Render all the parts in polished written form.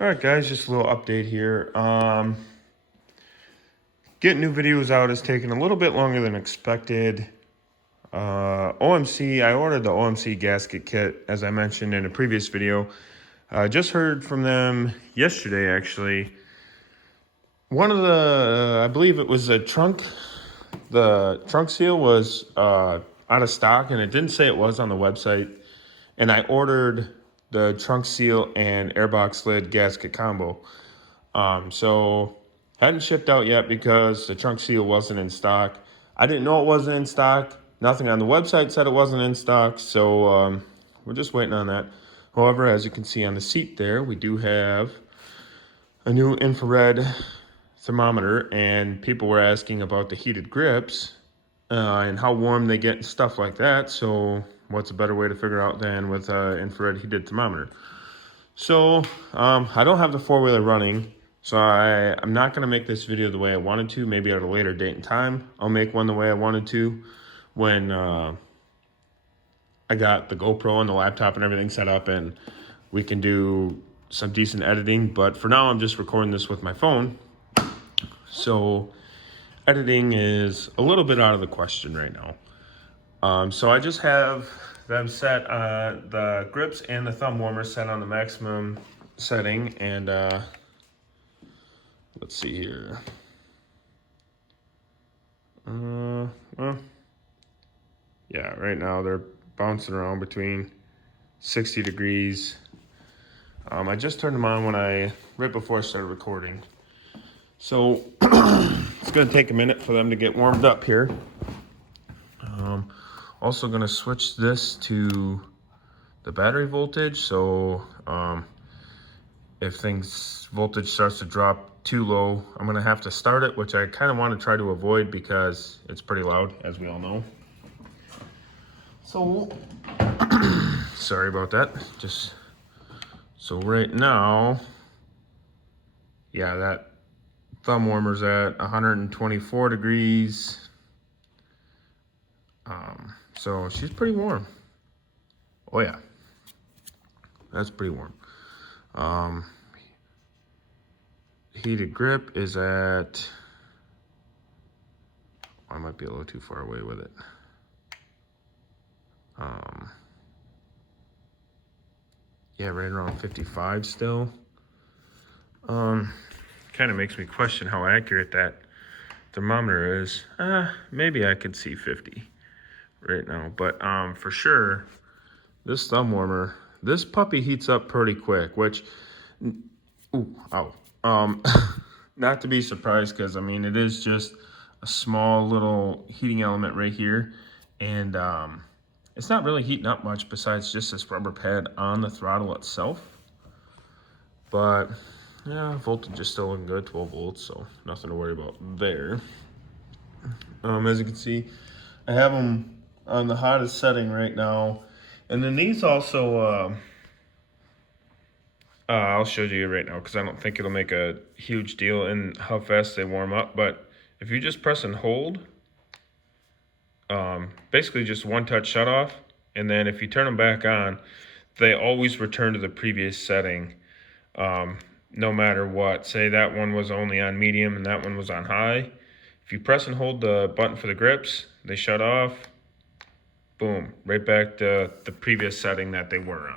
All right, guys, just a little update here. Getting new videos out is taking a little bit longer than expected. OMC, I ordered the OMC gasket kit, as I mentioned in a previous video. I just heard from them yesterday, actually. One of I believe it was the trunk seal was out of stock, and it didn't say it was on the website. And I ordered the trunk seal and airbox lid gasket combo. So hadn't shipped out yet because the trunk seal wasn't in stock. I didn't know it wasn't in stock. Nothing on the website said it wasn't in stock, so we're just waiting on that. However, as you can see on the seat there, we do have a new infrared thermometer, and people were asking about the heated grips and how warm they get and stuff like that. So what's a better way to figure out than with an infrared heated thermometer? So I don't have the four-wheeler running, so I'm not going to make this video the way I wanted to. Maybe at a later date and time, I'll make one the way I wanted to when I got the GoPro and the laptop and everything set up, and we can do some decent editing. But for now, I'm just recording this with my phone. So editing is a little bit out of the question right now. So I just have them set, the grips and the thumb warmer set on the maximum setting, and let's see here. Well, yeah, right now they're bouncing around between 60 degrees. I just turned them on right before I started recording. So it's gonna take a minute for them to get warmed up here. Also gonna switch this to the battery voltage. So if voltage starts to drop too low, I'm gonna have to start it, which I kind of want to try to avoid because it's pretty loud, as we all know. So sorry about that. So right now, yeah, that thumb warmer's at 124 degrees. So she's pretty warm. Oh yeah, that's pretty warm. Heated grip is at, I might be a little too far away with it. Yeah, right around 55 still. Kind of makes me question how accurate that thermometer is. Maybe I could see 50 right now, but for sure, this thumb warmer, this puppy heats up pretty quick, which, ooh, ow. Not to be surprised, because I mean, it is just a small little heating element right here, and it's not really heating up much besides just this rubber pad on the throttle itself. But yeah, voltage is still looking good, 12 volts, so nothing to worry about there. As you can see, I have them on the hottest setting right now. And then these also, I'll show you right now because I don't think it'll make a huge deal in how fast they warm up. But if you just press and hold, basically just one touch shut off. And then if you turn them back on, they always return to the previous setting, no matter what. Say that one was only on medium and that one was on high. If you press and hold the button for the grips, they shut off. Boom, right back to the previous setting that they were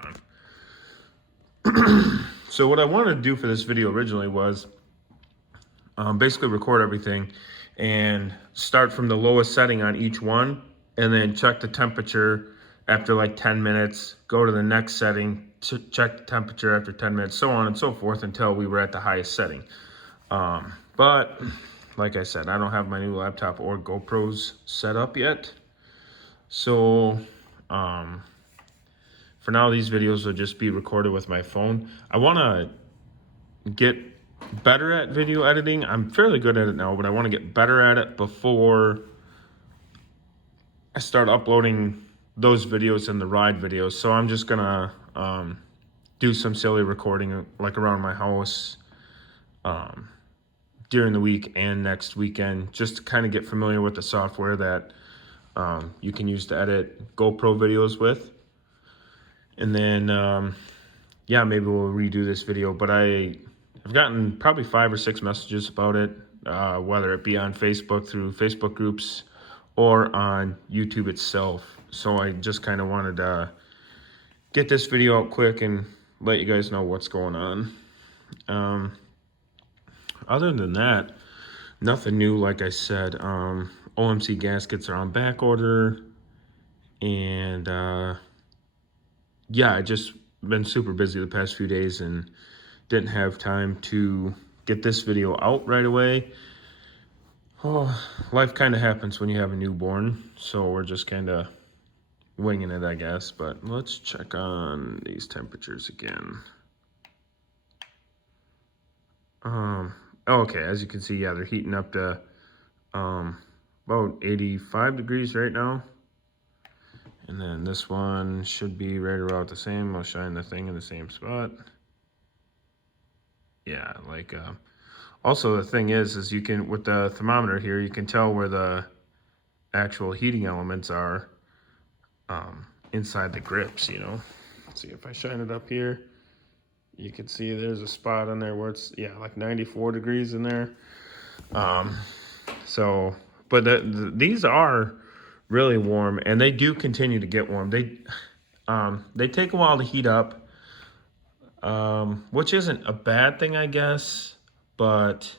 on. So what I wanted to do for this video originally was basically record everything and start from the lowest setting on each one, and then check the temperature after like 10 minutes, go to the next setting, check the temperature after 10 minutes, so on and so forth until we were at the highest setting. But like I said, I don't have my new laptop or GoPros set up yet. So for now, these videos will just be recorded with my phone. I want to get better at video editing. I'm fairly good at it now, but I want to get better at it before I start uploading those videos and the ride videos. So I'm just gonna do some silly recording like around my house during the week and next weekend, just to kind of get familiar with the software that you can use to edit GoPro videos with. And then yeah, maybe we'll redo this video. But I've gotten probably 5 or 6 messages about it, whether it be on Facebook through Facebook groups or on YouTube itself. So I just kind of wanted to get this video out quick and let you guys know what's going on. Other than that, nothing new. Like I said, OMC gaskets are on back order, and yeah, I just been super busy the past few days and didn't have time to get this video out right away. Oh, life kind of happens when you have a newborn, so we're just kind of winging it, I guess. But let's check on these temperatures again. Okay, as you can see, yeah, they're heating up to about 85 degrees right now. And then this one should be right around the same. I'll shine the thing in the same spot. Yeah, like, also the thing is you can, with the thermometer here, you can tell where the actual heating elements are inside the grips, you know. Let's see if I shine it up here. You can see there's a spot on there where it's, yeah, like 94 degrees in there. So, but these are really warm, and they do continue to get warm. They take a while to heat up, which isn't a bad thing, I guess. But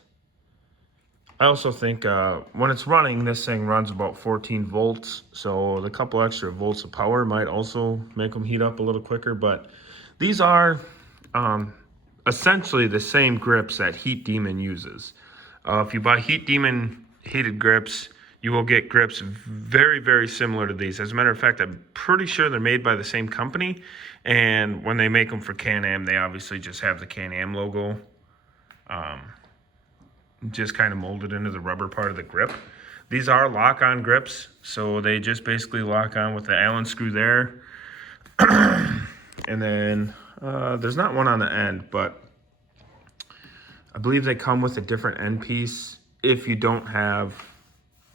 I also think when it's running, this thing runs about 14 volts. So the couple extra volts of power might also make them heat up a little quicker. But these are essentially the same grips that Heat Demon uses. If you buy Heat Demon heated grips, you will get grips very, very similar to these. As a matter of fact, I'm pretty sure they're made by the same company. And when they make them for Can-Am, they obviously just have the Can-Am logo just kind of molded into the rubber part of the grip. These are lock-on grips, so they just basically lock on with the Allen screw there. And then there's not one on the end, but I believe they come with a different end piece if you don't have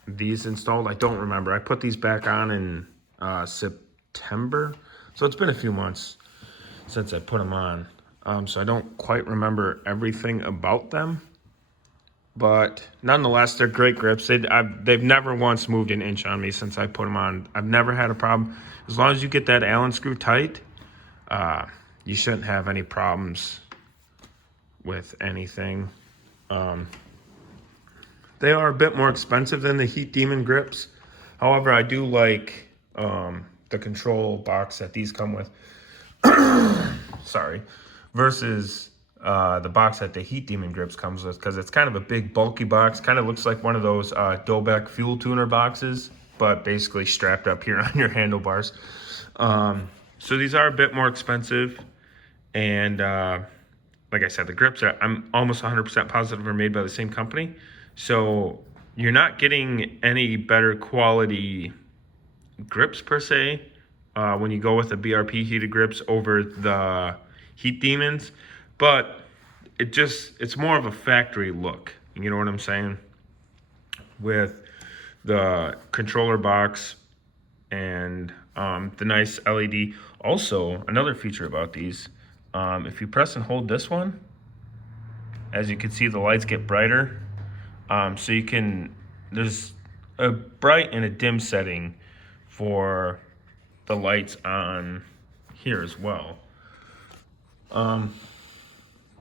these installed. I don't remember. I put these back on in September, so it's been a few months since I put them on. So I don't quite remember everything about them, but nonetheless, they're great grips. They've never once moved an inch on me since I put them on. I've never had a problem. As long as you get that Allen screw tight, you shouldn't have any problems with anything. They are a bit more expensive than the Heat Demon grips. However, I do like the control box that these come with. Sorry. Versus the box that the Heat Demon grips comes with, because it's kind of a big, bulky box. Kind of looks like one of those Dobek fuel tuner boxes, but basically strapped up here on your handlebars. So these are a bit more expensive. And like I said, the grips I'm almost 100% positive are made by the same company. So you're not getting any better quality grips per se when you go with the BRP heated grips over the Heat Demons, but it's more of a factory look. You know what I'm saying? With the controller box and the nice LED. Also, another feature about these, if you press and hold this one, as you can see, the lights get brighter. So you can, there's a bright and a dim setting for the lights on here as well.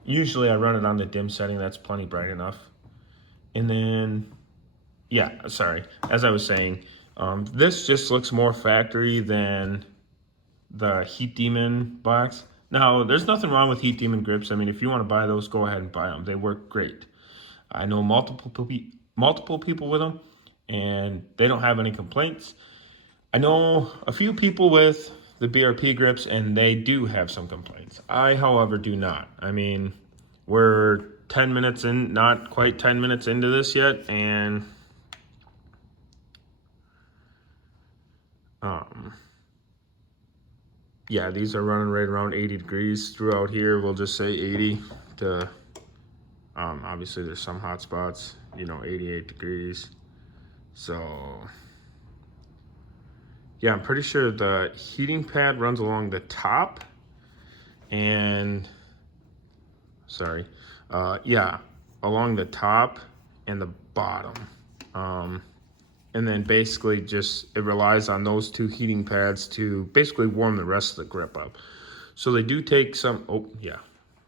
Usually I run it on the dim setting. That's plenty bright enough. And then, yeah, sorry. As I was saying, this just looks more factory than the Heat Demon box. Now, there's nothing wrong with Heat Demon grips. I mean, if you want to buy those, go ahead and buy them. They work great. I know multiple people with them, and they don't have any complaints. I know a few people with the BRP grips, and they do have some complaints. I, however, do not. I mean, we're 10 minutes in, not quite 10 minutes into this yet, and yeah, these are running right around 80 degrees throughout here. We'll just say 80 to, obviously there's some hot spots, 88 degrees. So yeah, I'm pretty sure the heating pad runs along the top, and yeah, along the top and the bottom. And then basically just it relies on those two heating pads to basically warm the rest of the grip up. So they do take some, oh yeah,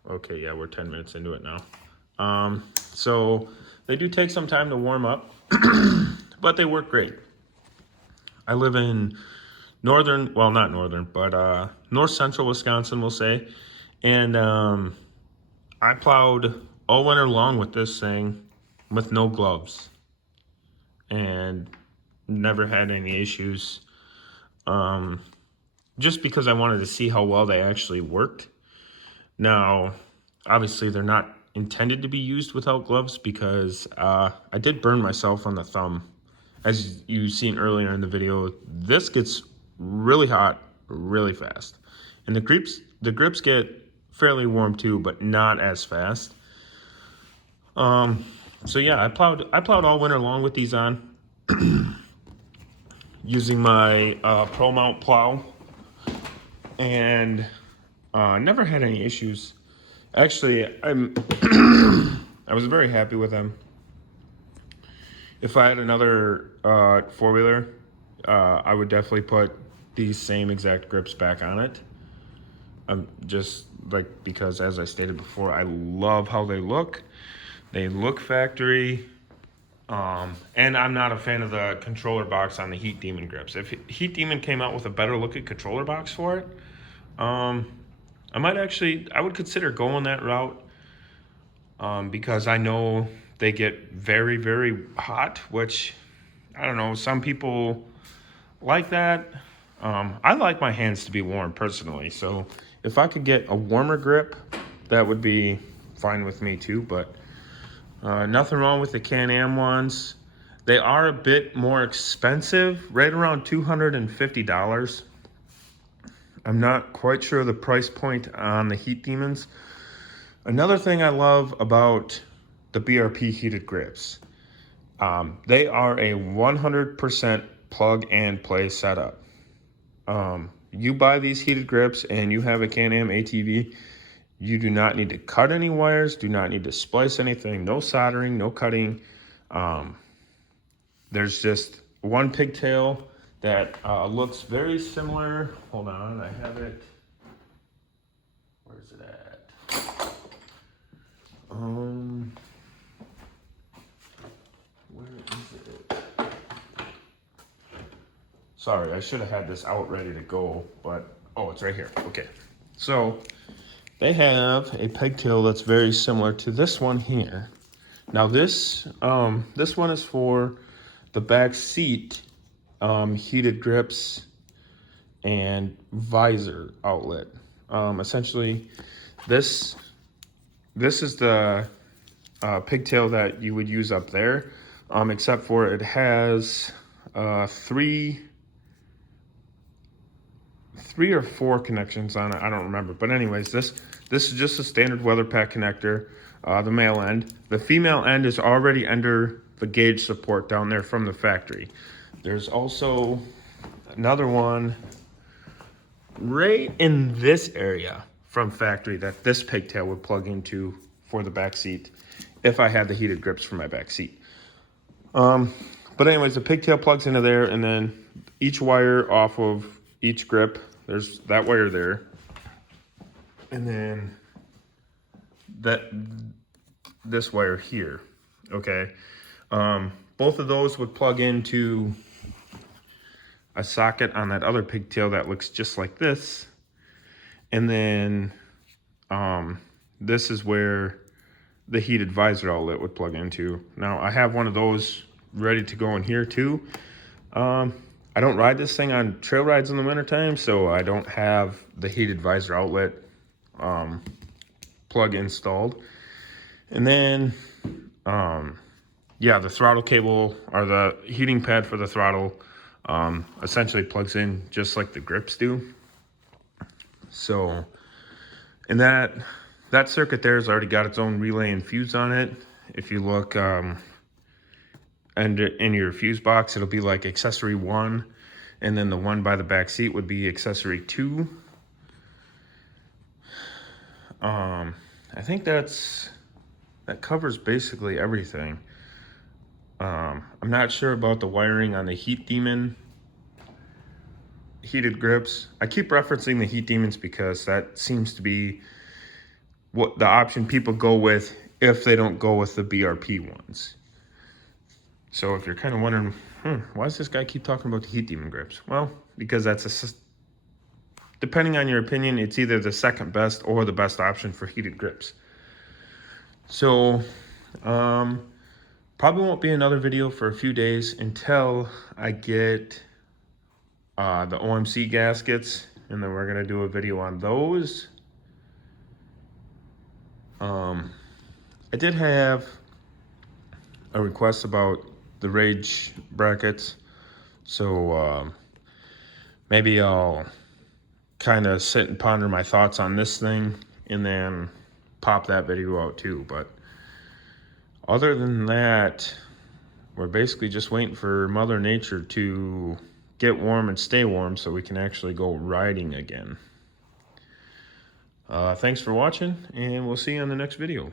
okay, yeah, we're 10 minutes into it now. So they do take some time to warm up, but they work great. I live in northern, well, not northern, but north central Wisconsin, we'll say. And I plowed all winter long with this thing with no gloves and never had any issues. Just because I wanted to see how well they actually worked. Now, obviously they're not intended to be used without gloves because I did burn myself on the thumb. As you've seen earlier in the video, this gets really hot really fast. And the grips get fairly warm too, but not as fast. So yeah, I plowed all winter long with these on, using my Pro Mount plow, and never had any issues. Actually, I was very happy with them. If I had another four-wheeler, I would definitely put these same exact grips back on it. Just like, because as I stated before, I love how they look. They look factory. And I'm not a fan of the controller box on the Heat Demon grips. If Heat Demon came out with a better looking controller box for it, I would consider going that route, because I know they get very, very hot, which, I don't know, some people like that. I like my hands to be warm personally, so if I could get a warmer grip, that would be fine with me too, but nothing wrong with the Can-Am ones. They are a bit more expensive, right around $250. I'm not quite sure the price point on the Heat Demons. Another thing I love about the BRP heated grips, they are a 100% plug and play setup. You buy these heated grips and you have a Can-Am ATV, you do not need to cut any wires, do not need to splice anything, no soldering, no cutting. There's just one pigtail that looks very similar. Hold on, I have it. Where's it at? Where is it? Sorry, I should have had this out ready to go, but oh, it's right here. Okay, so they have a pigtail that's very similar to this one here. Now this one is for the back seat heated grips and visor outlet. Essentially, this is the pigtail that you would use up there, except for it has three or four connections on it. I don't remember, but anyways, this is just a standard weather pack connector. The male end. The female end is already under the gauge support down there from the factory. There's also another one right in this area from factory that this pigtail would plug into for the back seat if I had the heated grips for my back seat. But anyways, the pigtail plugs into there, and then each wire off of each grip, there's that wire there, and then this wire here. Okay, both of those would plug into a socket on that other pigtail that looks just like this, and then this is where the heated visor outlet would plug into. Now I have one of those ready to go in here too. I don't ride this thing on trail rides in the wintertime, so I don't have the heated visor outlet plug installed. And then yeah, the throttle cable, or the heating pad for the throttle, essentially plugs in just like the grips do. So, and that circuit there has already got its own relay and fuse on it. If you look and in your fuse box, it'll be like accessory 1, and then the one by the back seat would be accessory 2. I think that covers basically everything. I'm not sure about the wiring on the Heat Demon heated grips. I keep referencing the Heat Demons because that seems to be what the option people go with if they don't go with the BRP ones. So if you're kind of wondering, why does this guy keep talking about the Heat Demon grips? Well, because depending on your opinion, it's either the second best or the best option for heated grips. So, probably won't be another video for a few days until I get the OMC gaskets, and then we're gonna do a video on those. I did have a request about the Rage brackets, so maybe I'll kind of sit and ponder my thoughts on this thing and then pop that video out too. But other than that, we're basically just waiting for Mother Nature to get warm and stay warm so we can actually go riding again. Thanks for watching, and we'll see you on the next video.